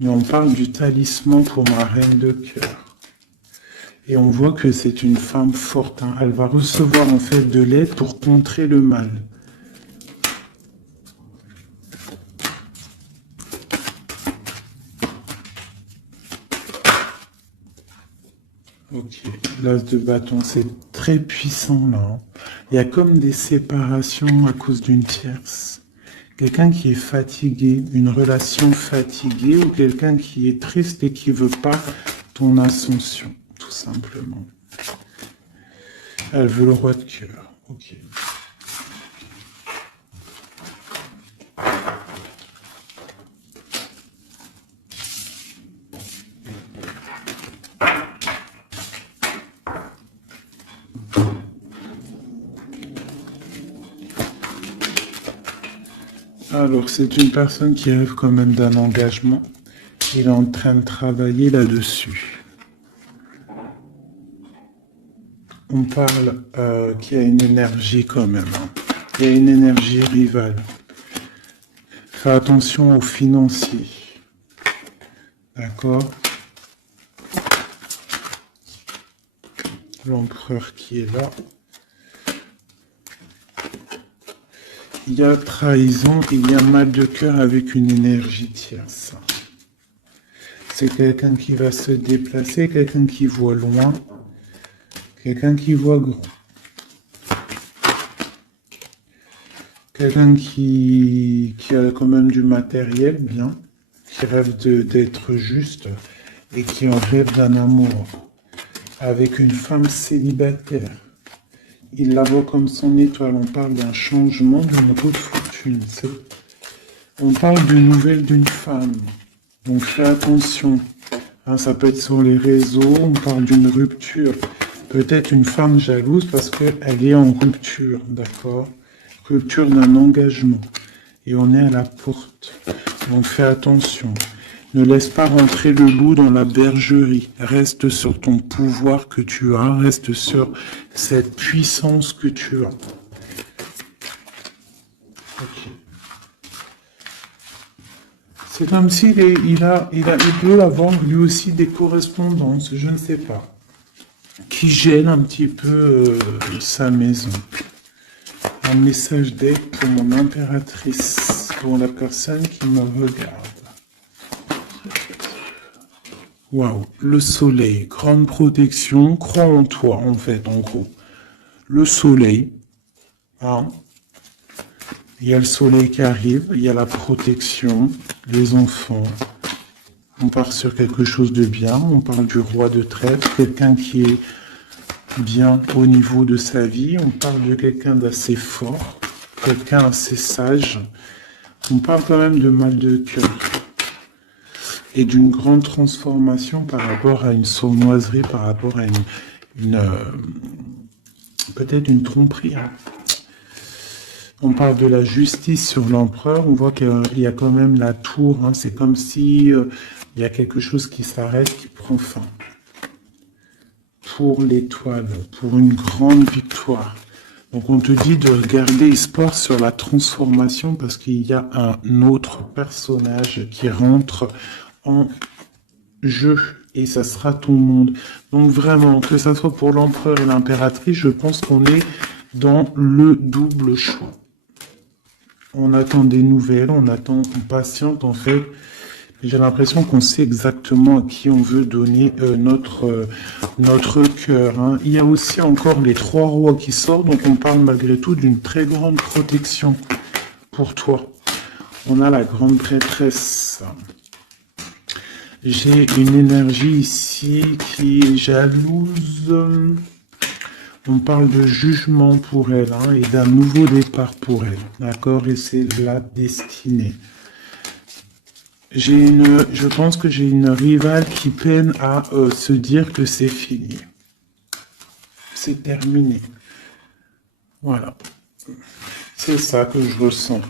Mais on parle du talisman pour ma reine de cœur. Et on voit que c'est une femme forte, hein. Elle va recevoir en fait de l'aide pour contrer le mal. Ok, l'as de bâton, c'est très puissant là, hein. Il y a comme des séparations à cause d'une tierce. Quelqu'un qui est fatigué, une relation fatiguée, ou quelqu'un qui est triste et qui veut pas ton ascension, tout simplement. Elle veut le roi de cœur. Ok. Alors, c'est une personne qui rêve quand même d'un engagement. Il est en train de travailler là-dessus. On parle qu'il y a une énergie quand même, hein. Il y a une énergie rivale. Fais attention aux financiers. D'accord? L'empereur qui est là. Il y a trahison, il y a mal de cœur avec une énergie tierce. C'est quelqu'un qui va se déplacer, quelqu'un qui voit loin, quelqu'un qui voit grand. Quelqu'un qui a quand même du matériel bien, qui rêve d'être juste et qui en rêve d'un amour avec une femme célibataire. Il la voit comme son étoile. On parle d'un changement, d'une route fortune. On parle d'une nouvelle d'une femme. Donc fais attention. Hein, ça peut être sur les réseaux. On parle d'une rupture. Peut-être une femme jalouse parce qu'elle est en rupture. D'accord? Rupture d'un engagement. Et on est à la porte. Donc fais attention. Ne laisse pas rentrer le loup dans la bergerie. Reste sur ton pouvoir que tu as. Reste sur cette puissance que tu as. Okay. C'est comme s'il peut avoir lui aussi des correspondances, je ne sais pas, qui gênent un petit peu sa maison. Un message d'aide pour mon impératrice, pour la personne qui me regarde. Waouh, le soleil, grande protection, crois en toi en fait, en gros. Le soleil, hein. Il y a le soleil qui arrive, il y a la protection, les enfants. On part sur quelque chose de bien, on parle du roi de trèfle, quelqu'un qui est bien au niveau de sa vie, on parle de quelqu'un d'assez fort, quelqu'un assez sage. On parle quand même de mal de cœur. Et d'une grande transformation par rapport à une sournoiserie, par rapport à peut-être une tromperie, hein. On parle de la justice sur l'empereur, on voit qu'il y a quand même la tour, hein. C'est comme si Il y a quelque chose qui s'arrête, qui prend fin. Pour l'étoile, pour une grande victoire. Donc on te dit de regarder espoir sur la transformation parce qu'il y a un autre personnage qui rentre en jeu et ça sera ton monde. Donc vraiment, que ça soit pour l'empereur et l'impératrice, je pense qu'on est dans le double choix. On attend des nouvelles, on patiente en fait. J'ai l'impression qu'on sait exactement à qui on veut donner notre cœur. Hein. Il y a aussi encore les 3 rois qui sortent, donc on parle malgré tout d'une très grande protection pour toi. On a la grande prêtresse. J'ai une énergie ici qui est jalouse. On parle de jugement pour elle hein, et d'un nouveau départ pour elle. D'accord? Et c'est la destinée. Je pense que j'ai une rivale qui peine à se dire que c'est fini. C'est terminé. Voilà. C'est ça que je ressens.